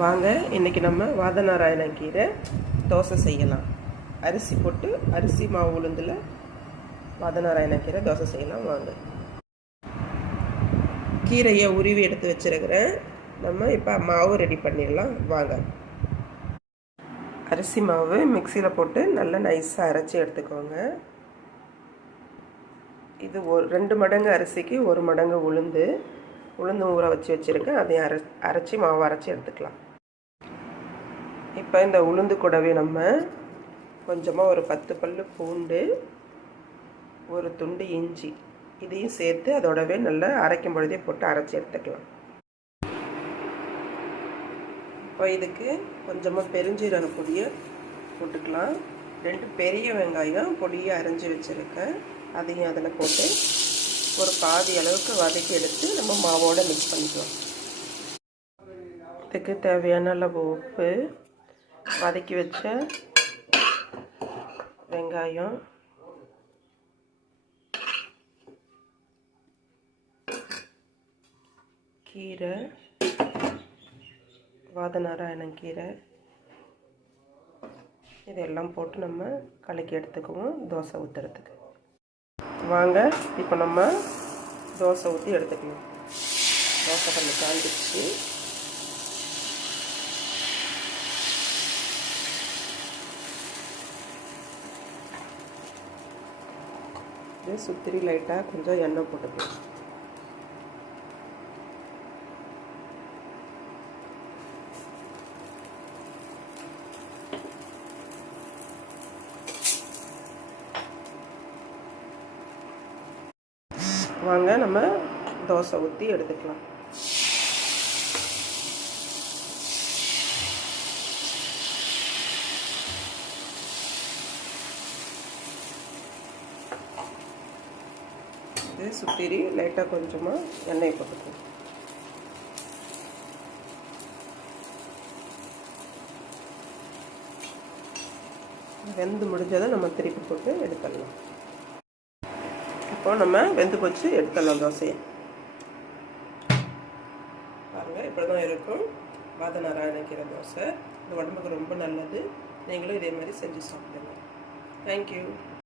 வாங்க இன்றைக்கி நம்ம வாதநாராயண கீரை தோசை செய்யலாம். அரிசி போட்டு அரிசி மாவு உளுந்தில் வாதநாராயண கீரை தோசை செய்யலாம். வாங்க. கீரையை உருவி எடுத்து வச்சுருக்கிறேன். நம்ம இப்போ மாவு ரெடி பண்ணிடலாம். வாங்க. அரிசி மாவு மிக்சியில் போட்டு நல்லா நைஸாக அரைச்சி எடுத்துக்கோங்க. இது 2 மடங்கு அரிசிக்கு 1 மடங்கு உளுந்து ஊற வச்சு வச்சுருக்கேன். அதையும் அரைச்சி மாவு அரைச்சி எடுத்துக்கலாம். இப்போ இந்த உளுந்து கூடவே நம்ம கொஞ்சமாக ஒரு 10 பல்லு பூண்டு, ஒரு துண்டு இஞ்சி இதையும் சேர்த்து அதோடவே நல்லா அரைக்கும் பொழுதே போட்டு அரைச்சி எடுத்துக்கலாம். இப்போ இதுக்கு கொஞ்சமாக பெருஞ்சீரக பொடியை போட்டுக்கலாம். 2 பெரிய வெங்காயம் பொடியை அரைஞ்சி வச்சுருக்கேன். அதையும் அதில் போட்டு ஒரு பாதி அளவுக்கு வதக்கி எடுத்து நம்ம மாவோடு மிக்ஸ் பண்ணிக்கலாம். இதுக்கு தேவையான அளவு உப்பு, வதக்கி வச்ச வெங்காயம், கீரை, வாதநாராயண கீரை இதெல்லாம் போட்டு நம்ம கலக்கி எடுத்துக்குவோம் தோசை ஊற்றுறதுக்கு. வாங்க இப்போ நம்ம தோசை ஊற்றி எடுத்துக்கணும். தோசை கொஞ்சம் காஞ்சிடுச்சு. இது சுத்திரி லைட்டாக கொஞ்சம் எண்ணெய் போட்டுக்கலாம். வாங்க நம்ம தோசை ஊற்றி எடுத்துக்கலாம். இது சுத்திரி லைட்டாக கொஞ்சமாக எண்ணெய் போட்டுக்கலாம். வெந்து முடிஞ்சதை நம்ம திருப்பி போட்டு எடுத்துடலாம். இப்போ நம்ம வெந்து போச்சு, எடுத்துடலாம் தோசையை. பாருங்கள், இப்படி தான் இருக்கும் வாதநாராயண கீரை தோசை. இந்த உடம்புக்கு ரொம்ப நல்லது. நீங்களும் இதே மாதிரி செஞ்சு சாப்பிடுங்க. தேங்க்யூ.